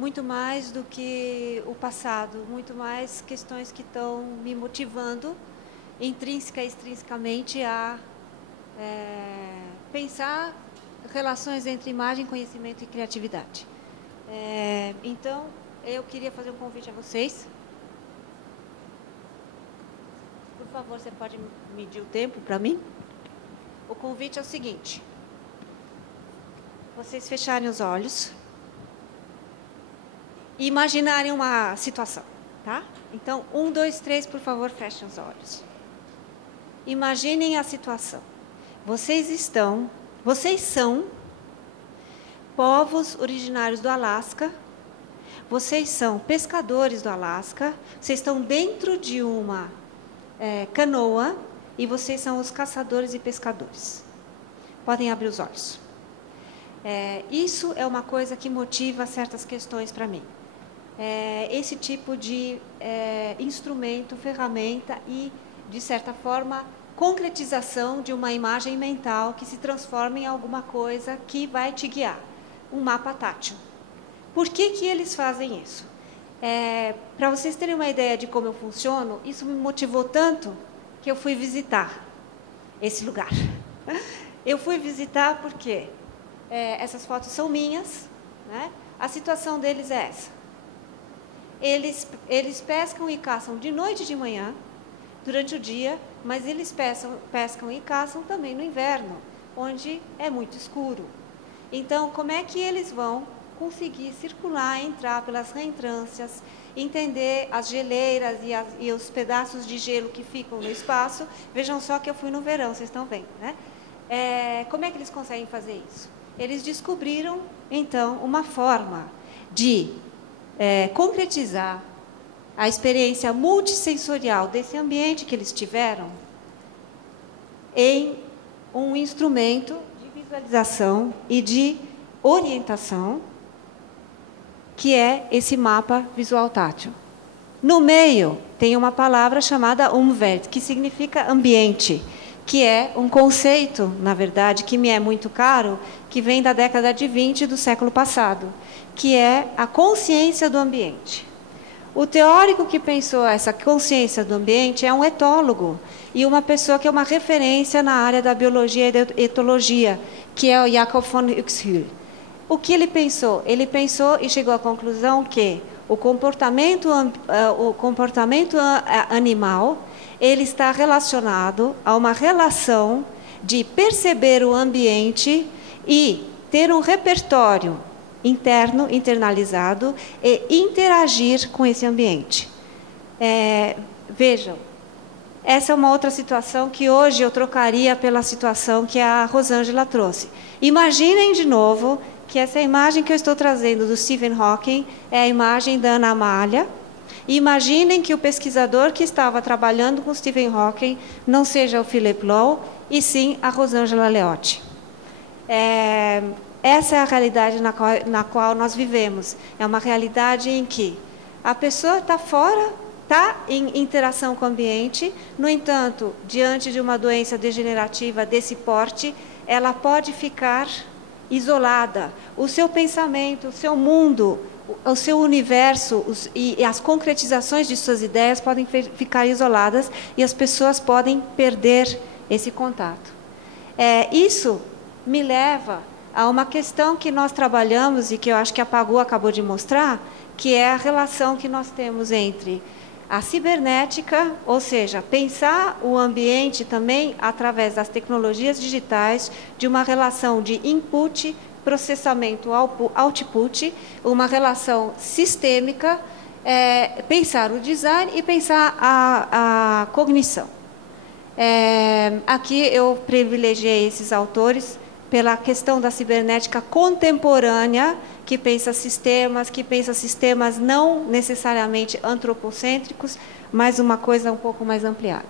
muito mais do que o passado, muito mais questões que estão me motivando intrínseca e extrinsecamente a pensar relações entre imagem, conhecimento e criatividade. Então, eu queria fazer um convite a vocês. Por favor, você pode medir o tempo para mim? O convite é o seguinte: vocês fecharem os olhos e imaginarem uma situação, tá? Então, 1, 2, 3, por favor, fechem os olhos. Imaginem a situação. Vocês são povos originários do Alasca, vocês são pescadores do Alasca, vocês estão dentro de uma canoa e vocês são os caçadores e pescadores. Podem abrir os olhos. Isso é uma coisa que motiva certas questões para mim. Esse tipo de instrumento, ferramenta e, de certa forma, concretização de uma imagem mental que se transforma em alguma coisa que vai te guiar. Um mapa tátil. Por que eles fazem isso? Para vocês terem uma ideia de como eu funciono, isso me motivou tanto que eu fui visitar esse lugar. Eu fui visitar porque essas fotos são minhas, né? A situação deles é essa. Eles pescam e caçam de noite e de manhã, durante o dia, mas eles pescam e caçam também no inverno, onde é muito escuro. Então, como é que eles vão conseguir circular, entrar pelas reentrâncias, entender as geleiras e os pedaços de gelo que ficam no espaço? Vejam só que eu fui no verão, vocês estão vendo, né? Como é que eles conseguem fazer isso? Eles descobriram, então, uma forma de concretizar a experiência multissensorial desse ambiente que eles tiveram em um instrumento de visualização e de orientação, que é esse mapa visual tátil. No meio tem uma palavra chamada Umwelt, que significa ambiente, que é um conceito, na verdade, que me é muito caro, que vem da década de 20 do século passado, que é a consciência do ambiente. O teórico que pensou essa consciência do ambiente é um etólogo e uma pessoa que é uma referência na área da biologia e da etologia, que é o Jakob von Uexküll. O que ele pensou? Ele pensou e chegou à conclusão que o comportamento animal ele está relacionado a uma relação de perceber o ambiente e ter um repertório interno, internalizado, e interagir com esse ambiente. Vejam, essa é uma outra situação que hoje eu trocaria pela situação que a Rosângela trouxe. Imaginem de novo que essa imagem que eu estou trazendo do Stephen Hawking é a imagem da Ana Amália. E imaginem que o pesquisador que estava trabalhando com Stephen Hawking não seja o Philip Lowe, e sim a Rosângela Leotti. Essa é a realidade na qual nós vivemos. É uma realidade em que a pessoa está fora, está em interação com o ambiente, no entanto, diante de uma doença degenerativa desse porte, ela pode ficar isolada. O seu pensamento, o seu mundo, o seu universo e as concretizações de suas ideias podem ficar isoladas e as pessoas podem perder esse contato. Isso me leva a uma questão que nós trabalhamos e que eu acho que a Pagu acabou de mostrar, que é a relação que nós temos entre a cibernética, ou seja, pensar o ambiente também através das tecnologias digitais, de uma relação de input, processamento, output, uma relação sistêmica, pensar o design e pensar a cognição. Aqui eu privilegiei esses autores pela questão da cibernética contemporânea, que pensa sistemas não necessariamente antropocêntricos, mas uma coisa um pouco mais ampliada.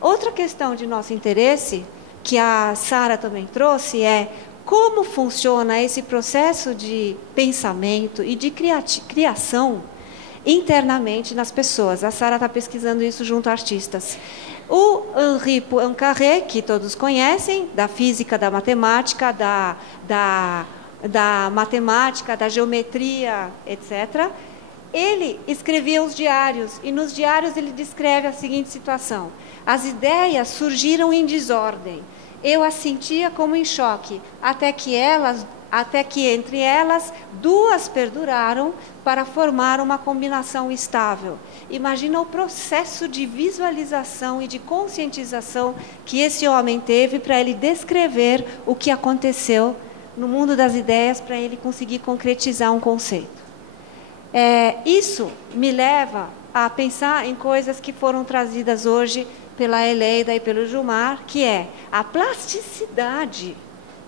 Outra questão de nosso interesse, que a Sara também trouxe, é como funciona esse processo de pensamento e de criação internamente nas pessoas. A Sara está pesquisando isso junto a artistas. O Henri Poincaré, que todos conhecem, da física, da matemática, da da matemática, da geometria, etc., ele escrevia os diários, e nos diários ele descreve a seguinte situação: as ideias surgiram em desordem, eu as sentia como em choque, até que entre elas duas perduraram para formar uma combinação estável. Imagina o processo de visualização e de conscientização que esse homem teve para ele descrever o que aconteceu no mundo das ideias, para ele conseguir concretizar um conceito. Isso me leva a pensar em coisas que foram trazidas hoje pela Eleida e pelo Gilmar, que é a plasticidade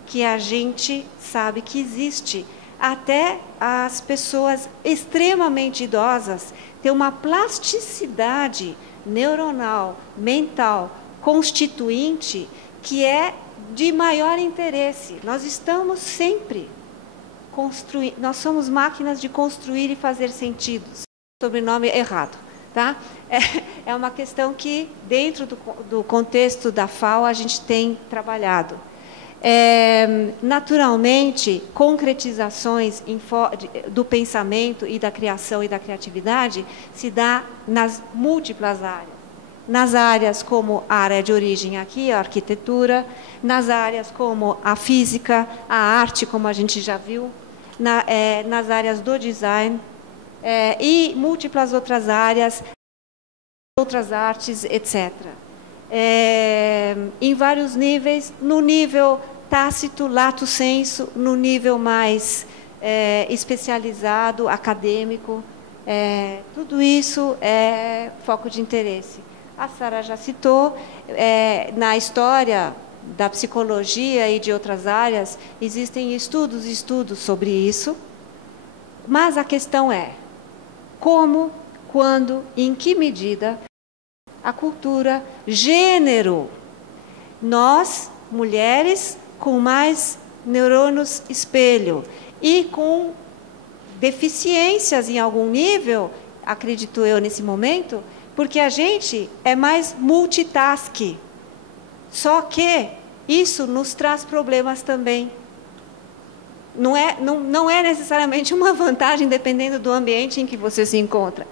que a gente sabe que existe. Até as pessoas extremamente idosas têm uma plasticidade neuronal, mental, constituinte, que é de maior interesse. Nós estamos sempre construindo, nós somos máquinas de construir e fazer sentidos. Sobrenome errado, tá? É uma questão que, dentro do contexto da FAO, a gente tem trabalhado. Naturalmente, concretizações do pensamento e da criação e da criatividade se dá nas múltiplas áreas. Nas áreas como a área de origem aqui, a arquitetura, nas áreas como a física, a arte, como a gente já viu, nas áreas do design e múltiplas outras áreas, outras artes, etc. Em vários níveis, no nível tácito, lato sensu, no nível mais especializado, acadêmico, tudo isso é foco de interesse. A Sara já citou, na história da psicologia e de outras áreas, existem estudos sobre isso, mas a questão é como, quando e em que medida a cultura, gênero, nós, mulheres, com mais neurônios espelho e com deficiências em algum nível, acredito eu nesse momento, porque a gente é mais multitask. Só que isso nos traz problemas também. Não é necessariamente uma vantagem, dependendo do ambiente em que você se encontra.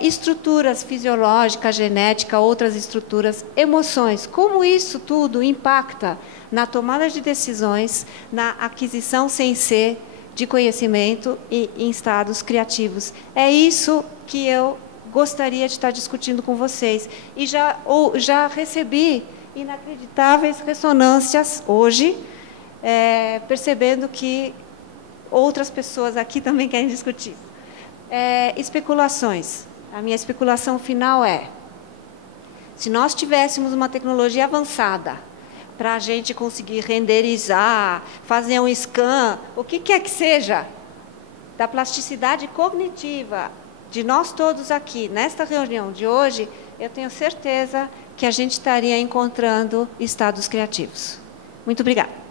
Estruturas fisiológicas, genética, outras estruturas, emoções. Como isso tudo impacta na tomada de decisões, na aquisição sem ser de conhecimento e em estados criativos. É isso que eu gostaria de estar discutindo com vocês. E já recebi inacreditáveis ressonâncias hoje, percebendo que outras pessoas aqui também querem discutir. Especulações. A minha especulação final é: se nós tivéssemos uma tecnologia avançada para a gente conseguir renderizar, fazer um scan, o que quer que seja, da plasticidade cognitiva de nós todos aqui, nesta reunião de hoje, eu tenho certeza que a gente estaria encontrando estados criativos. Muito obrigada.